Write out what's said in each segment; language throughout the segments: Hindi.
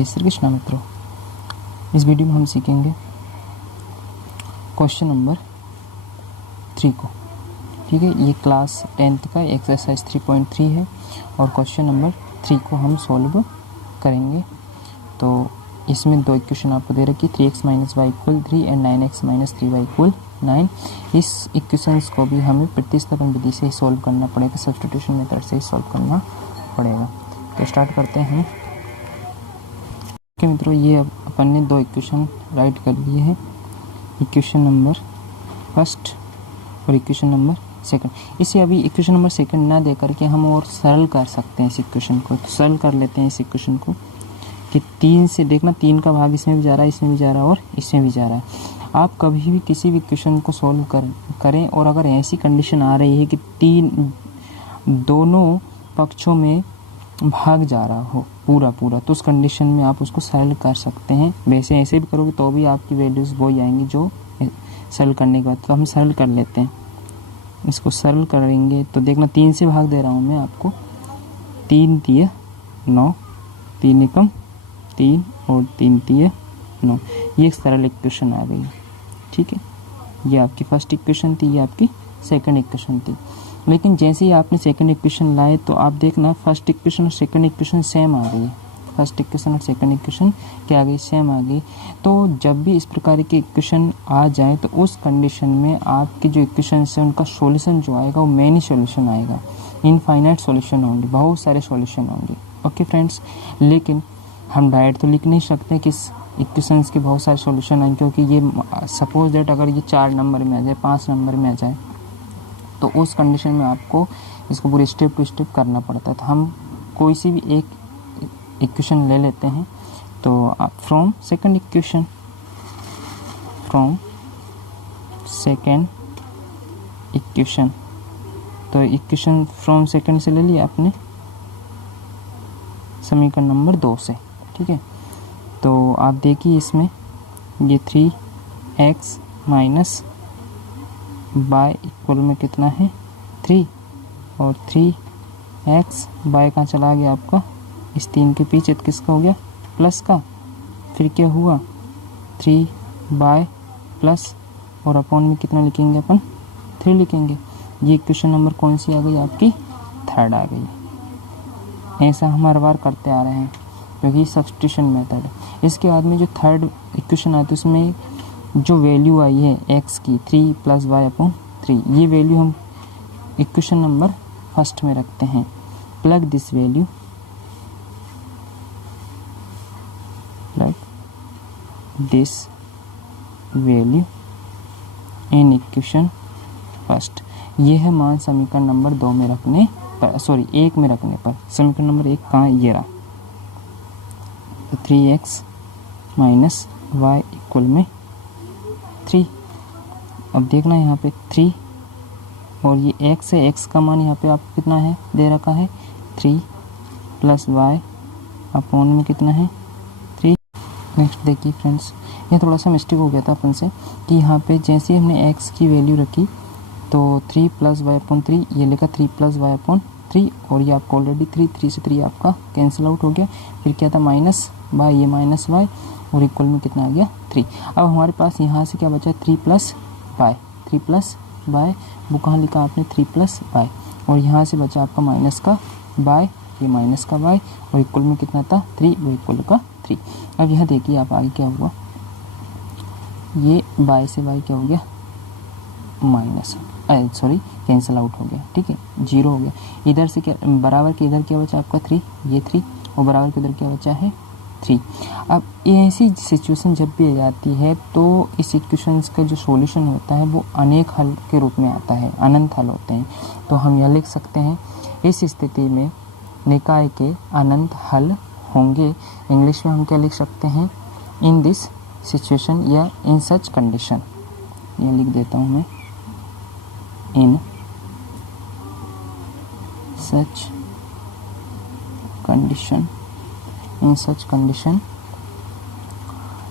जय श्री कृष्ण मित्रों। इस वीडियो में हम सीखेंगे क्वेश्चन नंबर 3 को। ठीक है, ये क्लास 10th का एक्सरसाइज 3.3 है और क्वेश्चन नंबर 3 को हम सॉल्व करेंगे। तो इसमें दो इक्वेशन आपको दे रखी, 3x - y = 3 and 9x - 3y = 9। इस इक्वेशंस को भी हमें प्रतिस्थापन विधि से ही सॉल्व करना पड़ेगा, सब्स्टिट्यूशन मेथड से ही सॉल्व करना पड़ेगा। तो स्टार्ट करते हैं। मित्रों, ये अपन ने दो इक्वेशन राइट कर लिए हैं, इक्वेशन नंबर फर्स्ट और इक्वेशन नंबर सेकंड। इसे अभी इक्वेशन नंबर सेकंड ना दे करके हम और सरल कर सकते हैं इस इक्वेशन को। तो सरल कर लेते हैं इस इक्वेशन को कि 3 से देखना, 3 का भाग इसमें भी जा रहा है, इसमें भी जा रहा है और इसमें भी जा रहा है। आप कभी भी किसी भी इक्वेशन को सॉल्व करें और अगर ऐसी कंडीशन आ रही है कि 3 दोनों पक्षों में भाग जा रहा हो पूरा, तो उस कंडीशन में आप उसको सरल कर सकते हैं। वैसे ऐसे भी करोगे तो भी आपकी वैल्यूज़ वही आएंगी जो सरल करने के बाद। तो हम सरल कर लेते हैं, इसको सरल करेंगे तो देखना 3 से भाग दे रहा हूँ मैं आपको। 3 तिये 9, 3 एकम 3 और 3 तिये 9। ये एक सरल इक्वेशन आ गई। ठीक है, ये आपकी फर्स्ट इक्वेशन थी, ये आपकी सेकंड इक्वेशन थी। लेकिन जैसे ही आपने सेकंड इक्वेशन लाए तो आप देखना फर्स्ट इक्वेशन और सेकंड इक्वेशन सेम आ गई। फर्स्ट इक्वेशन और सेकंड इक्वेशन क्या आ गई, सेम आ गई। तो जब भी इस प्रकार की इक्वेशन आ जाए तो उस कंडीशन में आपकी जो इक्वेशन है उनका सॉल्यूशन जो आएगा वो मैनी सॉल्यूशन आएगा, इनफाइनाइट सॉल्यूशन होंगे, बहुत सारे सॉल्यूशन होंगे। ओके फ्रेंड्स, लेकिन हम डायरेक्ट तो लिख नहीं सकते कि इस इक्वेशंस के बहुत सारे सॉल्यूशन आएंगे, क्योंकि ये सपोज दैट अगर ये 4 नंबर में आ जाए, 5 नंबर में आ जाए तो उस कंडीशन में आपको इसको पूरे स्टेप टू स्टेप करना पड़ता है। तो हम कोई सी भी एक इक्वेशन ले लेते हैं। तो फ्रॉम सेकंड इक्वेशन, तो इक्वेशन फ्रॉम सेकंड से ले लिया आपने समीकरण नंबर 2 से। ठीक है, तो आप देखिए इसमें ये 3x - y इक्वल में कितना है 3, और 3x y कहाँ चला गया आपका, इस 3 के पीछे किसका हो गया, प्लस का। फिर क्या हुआ 3y प्लस और अपॉन में कितना लिखेंगे अपन, 3 लिखेंगे। ये इक्वेशन नंबर कौन सी आ गई आपकी, थर्ड आ गई। ऐसा हम हर बार करते आ रहे हैं क्योंकि सब्स्टिट्यूशन मेथड है। इसके बाद में जो थर्ड इक्वेशन आती है उसमें जो वैल्यू आई है x की 3 + y/3, ये वैल्यू हम इक्वेशन नंबर फर्स्ट में रखते हैं। Plug this value, in equation first. ये है मान समीकरण नंबर 2 में रखने पर, 1 में रखने पर। समीकरण नंबर 1 कहाँ, ये रहा। तो 3x - y इक्वल में 3। अब देखना यहाँ पे 3 और ये x है, x का मान यहाँ पे आपको कितना है, दे रखा है 3 + y अपॉन में कितना है 3। नेक्स्ट देखिए फ्रेंड्स, ये थोड़ा सा मिस्टेक हो गया था अपन से कि यहाँ पे जैसे हमने x की वैल्यू रखी तो 3 + y/3, ये लिखा 3 + y/3, और ये आपको ऑलरेडी 3 से 3 आपका कैंसिल आउट हो गया। फिर क्या था -y, ये -y और इक्वल में कितना आ गया 3। अब हमारे पास यहाँ से क्या बचा, 3 + y, वो कहाँ लिखा आपने 3 + y, और यहाँ से बचा आपका माइनस का y, ये माइनस का y और इक्वल में कितना था 3, वो इक्वल का 3। अब यहाँ देखिए आप आगे क्या हुआ, ये y से y क्या हो गया, कैंसिल आउट हो गया। ठीक है, 0 हो गया। इधर से क्या बराबर के इधर क्या बचा आपका 3, ये 3, और बराबर के इधर क्या बचा है 3। अब ऐसी सिचुएशन जब भी आ जाती है तो इस इक्वेशंस का जो सॉल्यूशन होता है वो अनेक हल के रूप में आता है, अनंत हल होते हैं। तो हम यह लिख सकते हैं इस स्थिति में निकाय के अनंत हल होंगे। इंग्लिश में हम क्या लिख सकते हैं, इन दिस सिचुएशन या इन सच कंडीशन। यह लिख देता हूँ मैं, in such condition,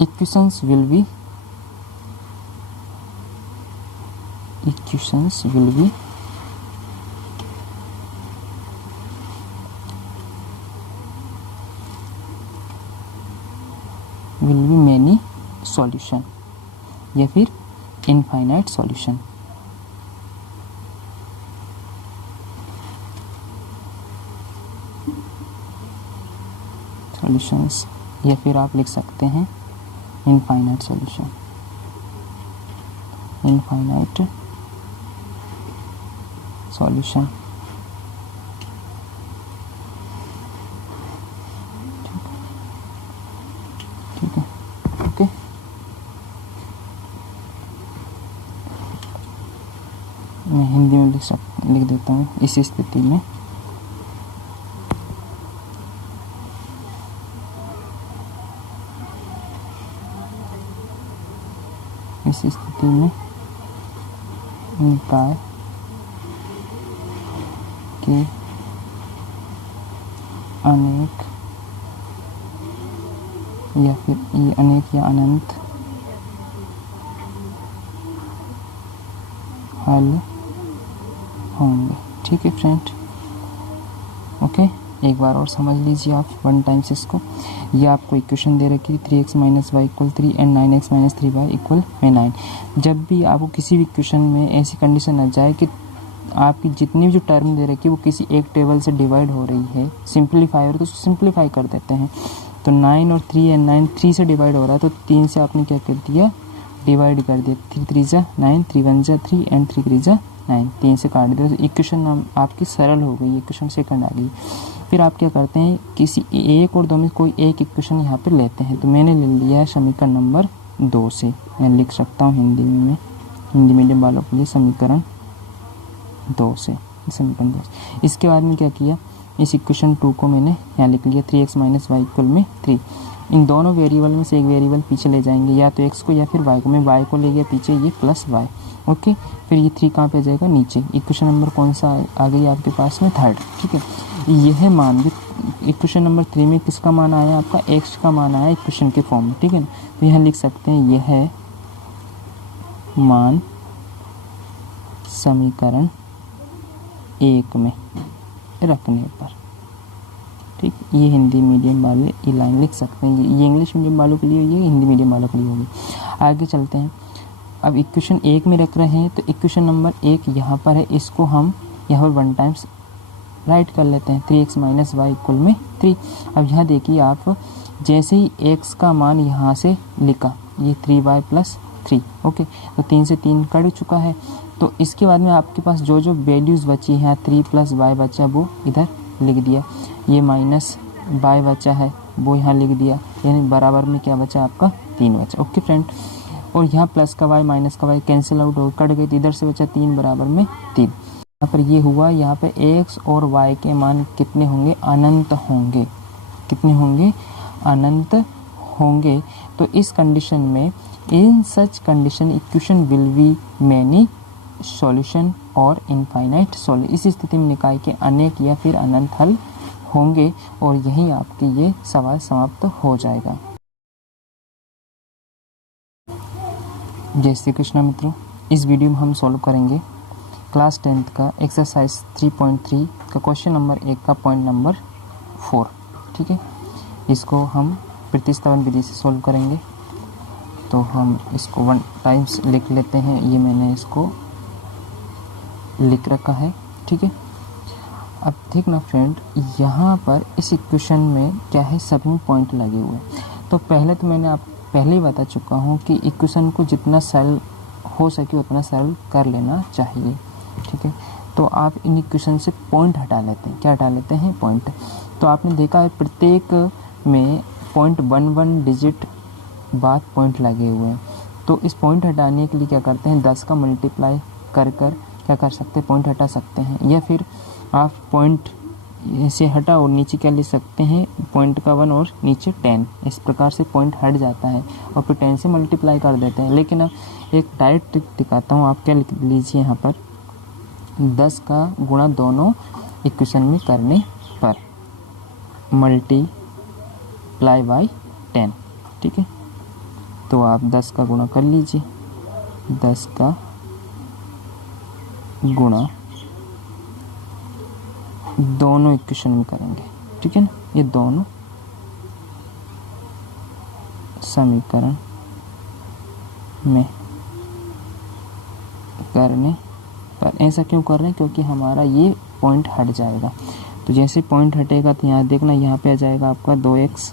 equations will be will be many solution या फिर इनफाइनाइट सॉल्यूशन। सॉल्यूशंस या फिर आप लिख सकते हैं इनफाइनाइट सॉल्यूशन, इनफाइनाइट सॉल्यूशन। ठीक है, ओके। मैं हिंदी में लिख देता हूँ। इस स्थिति में निकाय के अनेक या फिर ये अनेक या अनंत हल होंगे। ठीक है फ्रेंड, ओके। एक बार और समझ लीजिए आप वन टाइम्स इसको। ये आपको इक्वेशन दे रखी है 3x - y = 3 and 9x - 3y = 9। जब भी आपको किसी भी इक्वेशन में ऐसी कंडीशन आ जाए कि आपकी जितनी भी जो टर्म दे रखी है वो किसी एक टेबल से डिवाइड हो रही है, सिंप्लीफाई हो रही है, तो सिंप्लीफाई कर देते हैं। तो 9 और 3 एंड 9 3 से डिवाइड हो रहा है, तो 3 से आपने क्या कर दिया, डिवाइड कर दिया। 3 3 जा 9, 3 1 जा 3 एंड 3 3 जा 9, 3 से काट दिया। तो इक्वेशन आपकी सरल हो गई, इक्वेशन सेकंड आ गई। फिर आप क्या करते हैं, किसी एक और दो में कोई एक इक्वेशन यहाँ पे लेते हैं। तो मैंने ले लिया समीकरण नंबर 2 से, मैं लिख सकता हूँ हिंदी में, हिंदी मीडियम वालों के लिए समीकरण 2 से, समीकरण 2 से। इसके बाद में क्या किया, इस इक्वेशन 2 को मैंने यहाँ लिख लिया 3x - y = 3। इन दोनों वेरिएबल में से एक वेरिएबल पीछे ले जाएंगे, या तो x को या फिर y को। मैं y को ले गया पीछे, ये प्लस y, ओके। फिर ये 3 कहाँ पे जाएगा, नीचे। इक्वेशन नंबर कौन सा आ गई आपके पास में, थर्ड। ठीक है, यह मान इक्वेशन नंबर 3 में किसका मान आया, आपका x का मान आया इक्वेशन के फॉर्म में। ठीक है ना, तो यहाँ लिख सकते हैं यह है मान समीकरण 1 में रखने पर। ठीक, ये हिंदी मीडियम वाले ये लाइन लिख सकते हैं। ये इंग्लिश मीडियम वालों के लिए, ये हिंदी मीडियम वालों के लिए होगी। आगे चलते हैं। अब इक्वेशन 1 में रख रहे हैं, तो इक्वेशन नंबर 1 यहाँ पर है, इसको हम यहाँ पर 1 टाइम्स राइट कर लेते हैं। 3x - y = 3। अब यहाँ देखिए आप, जैसे ही x का मान यहाँ से लिखा, ये 3y + 3, ओके। तो 3 से 3 कट चुका है। तो इसके बाद में आपके पास जो जो वैल्यूज़ बची हैं, 3 + y बचा वो इधर लिख दिया, ये माइनस y बचा है वो यहाँ लिख दिया, यानी बराबर में क्या बचा आपका 3 बचा, ओके फ्रेंड। और यहाँ प्लस का y माइनस का y कैंसिल आउट हो कट गए, तो इधर से बचा 3 बराबर में 3। यहाँ पर ये हुआ, यहाँ पे x और y के मान कितने होंगे, अनंत होंगे। कितने होंगे, अनंत होंगे। तो इस कंडीशन में, in such condition equation will be many solution और इनफाइनाइट सॉल्यूशन। इस स्थिति में निकाय के अनेक या फिर अनंत हल होंगे। और यही आपके ये सवाल समाप्त हो जाएगा। जय श्री कृष्ण मित्रों, इस वीडियो में हम सॉल्व करेंगे क्लास 10th का एक्सरसाइज 3.3 का क्वेश्चन नंबर 1 का पॉइंट नंबर 4। ठीक है, इसको हम प्रतिस्थापन विधि से सॉल्व करेंगे। तो हम इसको 1 टाइम्स लिख लेते हैं, ये मैंने इसको लिख रखा है। ठीक है, अब देखना फ्रेंड, यहाँ पर इस इक्वेशन में क्या है, सभी में पॉइंट लगे हुए हैं। तो पहले तो मैंने आप पहले ही बता चुका हूँ कि इक्वेशन को जितना सरल हो सके उतना सरल कर लेना चाहिए। ठीक है, तो आप इन इक्वेशन से पॉइंट हटा लेते हैं। क्या हटा लेते हैं, पॉइंट। तो आपने देखा है प्रत्येक में 0.11 डिजिट बाद पॉइंट लगे हुए हैं। तो इस पॉइंट हटाने के लिए क्या करते हैं, 10 का मल्टीप्लाई कर क्या कर सकते हैं, पॉइंट हटा सकते हैं। या फिर आप पॉइंट से हटा और नीचे क्या लिख सकते हैं, पॉइंट का 1 और नीचे 10। इस प्रकार से पॉइंट हट जाता है और फिर 10 से मल्टीप्लाई कर देते हैं। लेकिन अब एक डायरेक्ट ट्रिक दिखाता हूँ, आप क्या लिख लीजिए यहाँ पर, 10 का गुणा दोनों इक्वेशन में करने पर मल्टीप्लाई बाई 10। ठीक है, तो आप 10 का गुणा कर लीजिए, 10 का गुणा दोनों इक्वेशन में करेंगे। ठीक है ना, ये दोनों समीकरण में करने पर। ऐसा क्यों कर रहे हैं? क्योंकि हमारा ये पॉइंट हट जाएगा। तो जैसे पॉइंट हटेगा तो यहाँ देखना, यहाँ पे आ जाएगा आपका 2x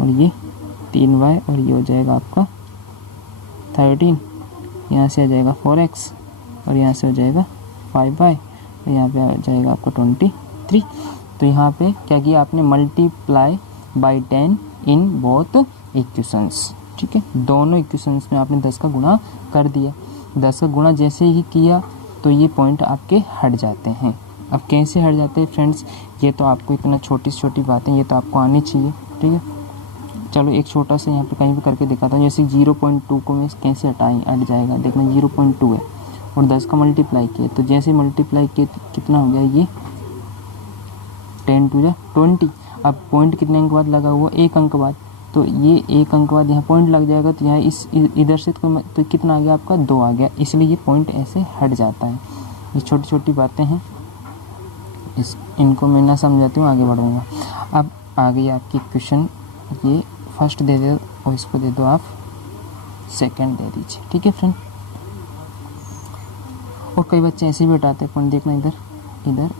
और ये 3y और ये हो जाएगा आपका 13। यहाँ से आ जाएगा 4x और यहाँ से हो जाएगा 5y और यहाँ पे आ जाएगा आपका 23। तो यहाँ पे क्या किया आपने? Multiply by 10 in both equations. ठीक है, दोनों इक्वेशंस में आपने 10 का गुणा कर दिया। 10 का गुणा जैसे ही किया तो ये पॉइंट आपके हट जाते हैं। अब कैसे हट जाते हैं फ्रेंड्स, ये तो आपको इतना छोटी से छोटी बातें ये तो आपको आनी चाहिए। ठीक है, चलो एक छोटा सा यहाँ पे कहीं पे करके दिखाता हूँ। जैसे 0.2 को मैं कैसे हट जाएगा, देखना 0.2 है और 10 का मल्टीप्लाई किया, तो जैसे मल्टीप्लाई किए तो कितना हो गया? ये 10 2 20। अब पॉइंट कितने अंक बाद लगा हुआ? 1 अंक बाद। तो ये 1 अंक बाद यहाँ पॉइंट लग जाएगा, तो यहाँ इस इधर से तो कितना आ गया आपका? 2 आ गया। इसलिए ये पॉइंट ऐसे हट जाता है। ये छोटी छोटी बातें हैं, इनको मैं ना समझाती हूँ, आगे बढ़ूँगा। अब आगे आपकी क्वेश्चन, ये फर्स्ट दे दो और इसको दे दो आप सेकंड दे दीजिए। ठीक है फ्रेंड, और कई बच्चे ऐसे भी हटाते हैं पॉइंट। देखना इधर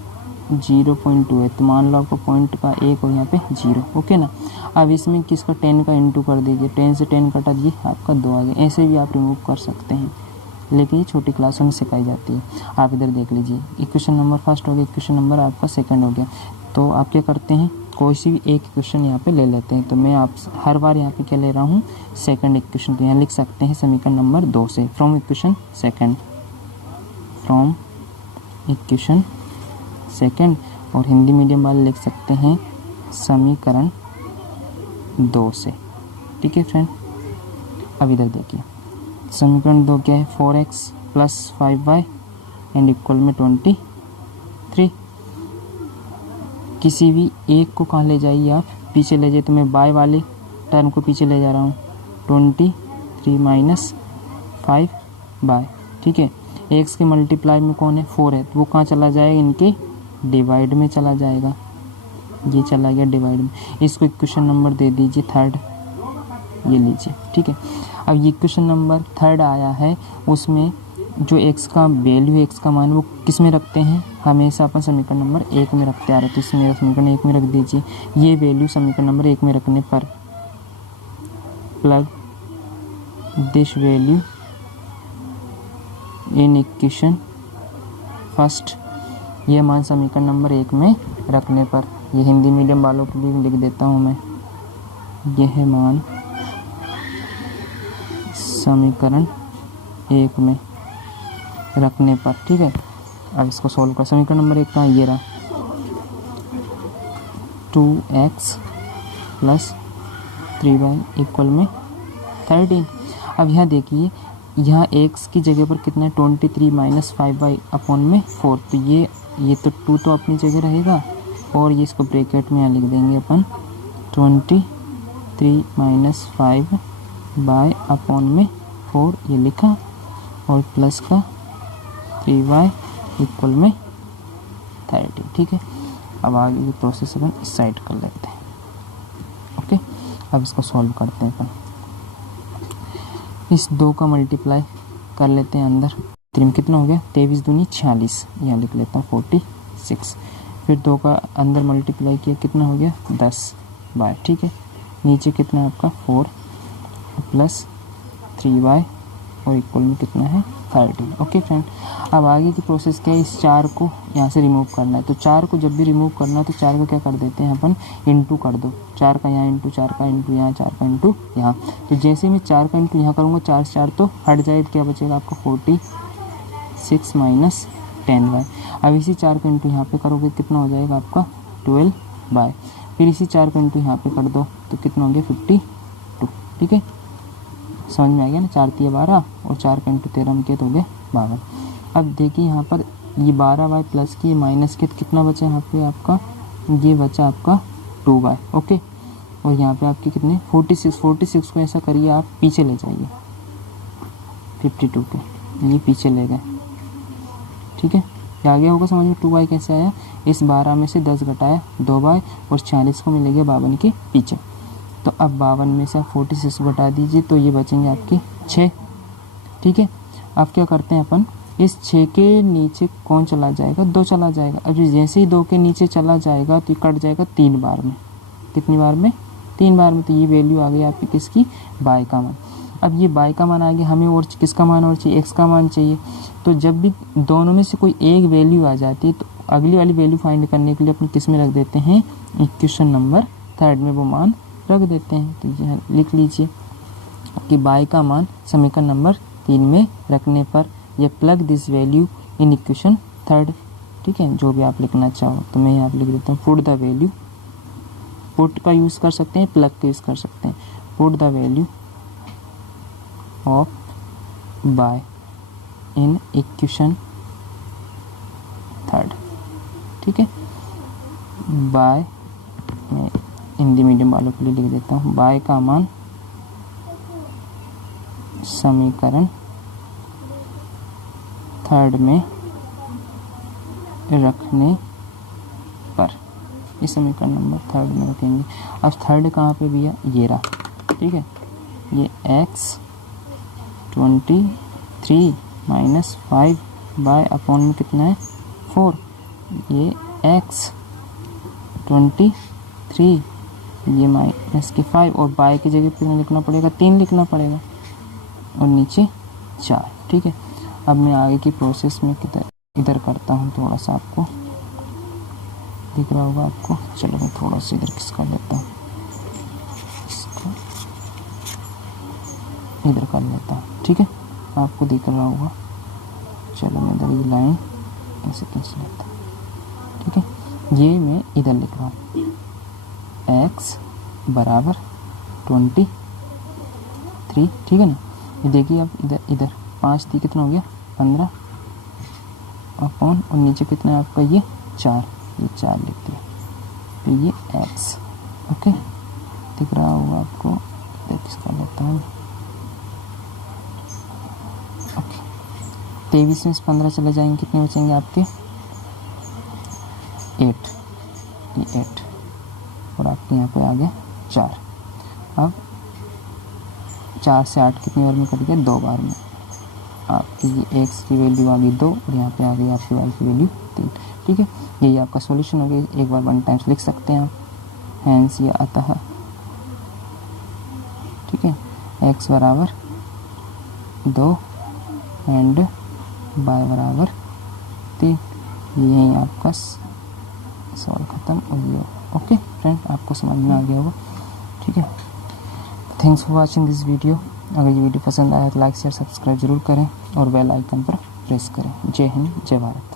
0.2 है, तो मान लो आपको पॉइंट का 1 और यहाँ पे 0। ओके ना। अब इसमें किसका 10 का इंटू कर दीजिए, 10 से 10 कटा दिए, आपका 2 आ गया। ऐसे भी आप रिमूव कर सकते हैं, लेकिन ये छोटी क्लासों में सिखाई जाती है। आप इधर देख लीजिए, इक्वेशन नंबर फर्स्ट हो गया, इक्वेशन नंबर आपका सेकंड हो गया। तो आप क्या करते हैं, कोई सी भी एक इक्वेशन यहाँ पे ले लेते हैं। तो मैं आप हर बार यहाँ पे क्या ले रहा हूँ? Second equation. तो यहाँ लिख सकते हैं समीकरण नंबर 2 से, from equation second, from equation second. और हिंदी मीडियम वाले लिख सकते हैं समीकरण 2 से। ठीक है फ्रेंड, अब इधर देखिए, समीकरण 2 क्या है? 4x plus 5y and equal में 23। किसी भी एक को कहाँ ले जाइए आप? पीछे ले जाइए। तो मैं बाय वाले टर्म को पीछे ले जा रहा हूँ, 23 माइनस 5y। ठीक है, x के मल्टीप्लाई में कौन है? 4 है, तो वो कहाँ चला जाएगा? इनके डिवाइड में चला जाएगा। ये चला गया डिवाइड में। इसको इक्वेशन नंबर दे दीजिए थर्ड, ये लीजिए। ठीक है, अब ये इक्वेशन नंबर थर्ड आया है, उसमें जो x का वैल्यू है, x का मान, वो किस में रखते हैं? हमेशा अपन समीकरण नंबर 1 में रखते आ रहे, तो इसमें समीकरण 1 में रख दीजिए। ये वैल्यू समीकरण नंबर 1 में रखने पर plug this value in equation first. ये मान समीकरण नंबर 1 में रखने पर, ये हिंदी मीडियम वालों के लिए लिख देता हूँ मैं, यह मान समीकरण 1 में रखने पर। ठीक है, अब इसको सोल्व कर। समीकरण नंबर 1 का ये रहा, 2x प्लस 3y इक्वल में 13। अब यहाँ देखिए, यहाँ x की जगह पर कितना है? 23 माइनस 5y अपॉन में 4। तो ये तो 2 तो अपनी जगह रहेगा, और ये इसको ब्रैकेट में यहाँ लिख देंगे अपन 23 माइनस 5y अपॉन में 4, ये लिखा, और प्लस का 3y इक्वल में 30। ठीक है, अब आगे की प्रोसेस अपन इस साइड कर लेते हैं। ओके, अब इसको सॉल्व करते हैं अपन। इस 2 का मल्टीप्लाई कर लेते हैं अंदर, 3 कितना हो गया? 23 दूनी 46, यहाँ लिख लेता हूँ 46। फिर 2 का अंदर मल्टीप्लाई किया, कितना हो गया? 10 बाय। ठीक है, नीचे कितना है आपका? 4 प्लस 3y और इक्वल में कितना है? 30। ओके फ्रेंड, अब आगे की प्रोसेस क्या है? इस 4 को यहाँ से रिमूव करना है। तो 4 को जब भी रिमूव करना है तो 4 को क्या कर देते हैं अपन? इंटू कर दो। 4 का यहाँ इंटू, 4 का इंटू यहाँ, 4 का इंटू यहाँ। तो जैसे मैं 4 का इंटू यहाँ करूँगा, 4 से 4 तो हट जाए, क्या बचेगा आपको? 46 माइनस 10y। अब इसी 4 का इंटू यहाँ पे करोगे, कितना हो जाएगा आपका? 12y। फिर इसी 4 का इंटू यहाँ पे कर दो, तो कितना हो गया? 52। ठीक है, समझ में आ गया ना? 4 3 12 और 4 का इंटू 13 के तो हो गए 52। अब देखिए यहाँ पर ये 12y प्लस की माइनस के, कितना बचा यहाँ पे आपका? ये बचा आपका 2y। ओके, और यहाँ पे आपके कितने? 46 को ऐसा करिए, आप पीछे ले जाइए, 52 के ये पीछे ले गए। ठीक है, ये आगे होगा समझ में? 2y कैसे आया? इस 12 में से 10 घटाया 2y और 46 को मिल गया 52 के पीछे। तो अब 52 में से आप 46 घटा दीजिए तो ये बचेंगे आपके 6। ठीक है, अब क्या करते हैं अपन, इस 6 के नीचे कौन चला जाएगा, 2 चला जाएगा। अब जैसे ही 2 के नीचे चला जाएगा तो ये कट जाएगा 3 बार में। कितनी बार में, 3 बार में। तो ये वैल्यू आ गई आपकी किसकी, y का मान। अब ये y का मान आ गया, हमें और किसका मान और चाहिए, x का मान चाहिए। तो जब भी दोनों में से कोई एक वैल्यू आ जाती है तो अगली वाली वैल्यू फाइंड करने के लिए अपन किस में रख देते हैं, इक्वेशन नंबर 3 में वो मान रख देते हैं। तो यहाँ लिख लीजिए कि y का मान समीकरण नंबर 3 में रखने पर ये plug this value in equation 3। ठीक है, जो भी आप लिखना चाहो। तो मैं यहाँ लिख देता हूँ पुट द वैल्यू, पुट का यूज़ कर सकते हैं, प्लग का यूज़ कर सकते हैं। Put the value of y in equation 3। ठीक है, y मैं हिंदी मीडियम वालों के लिए लिख देता हूँ, y का मान समीकरण 3 में रखने पर, इस समीकरण नंबर 3 में रखेंगे। अब 3 कहाँ पे भैया, ये रहा। ठीक है, ये x 23 माइनस 5y अपॉन में कितना है 4, ये x 23 ये माइनस के 5 और y की जगह कितना लिखना पड़ेगा, 3 लिखना पड़ेगा और नीचे 4। ठीक है, अब मैं आगे की प्रोसेस में इधर करता हूँ, थोड़ा सा आपको दिख रहा होगा आपको। चलो मैं थोड़ा सा इधर किसका लेता हूँ, इसका इधर कर लेता हूँ। ठीक है, आपको दिख रहा होगा। चलो मैं इधर ये लाइन ऐसे खींच लेता हूँ। ठीक है, ये मैं इधर लिख रहा हूँ, x बराबर 23। ठीक है ना, ये देखिए आप इधर 5 थी, कितना हो गया 15 अपॉन और नीचे कितना है आपका ये 4, ये 4 लिख दिया। तो ये x, ओके दिख रहा होगा आपको। इसका लेता हूँ, ओके 23 में 15 चले जाएंगे, कितने बचेंगे आपके 8, ये 8 और आपके यहाँ पे आ गया 4। अब 4 से 8 कितनी बार में कट गया, 2 बार में। आपकी ये x की वैल्यू आ गई 2 और यहाँ पे आ गई आपकी y की वैल्यू 3। ठीक है, यही आपका सॉल्यूशन हो गया। एक बार 1 टाइम्स लिख सकते हैं आप, हैंस ये आता है। ठीक है, x बराबर 2 एंड y बराबर 3। यही आपका सवाल ख़त्म हो गया। ओके फ्रेंड, आपको समझ में आ गया होगा। ठीक है, thanks for watching this video. अगर ये वीडियो पसंद आया तो लाइक शेयर सब्सक्राइब जरूर करें और बेल आइकन पर प्रेस करें। जय हिंद, जय भारत।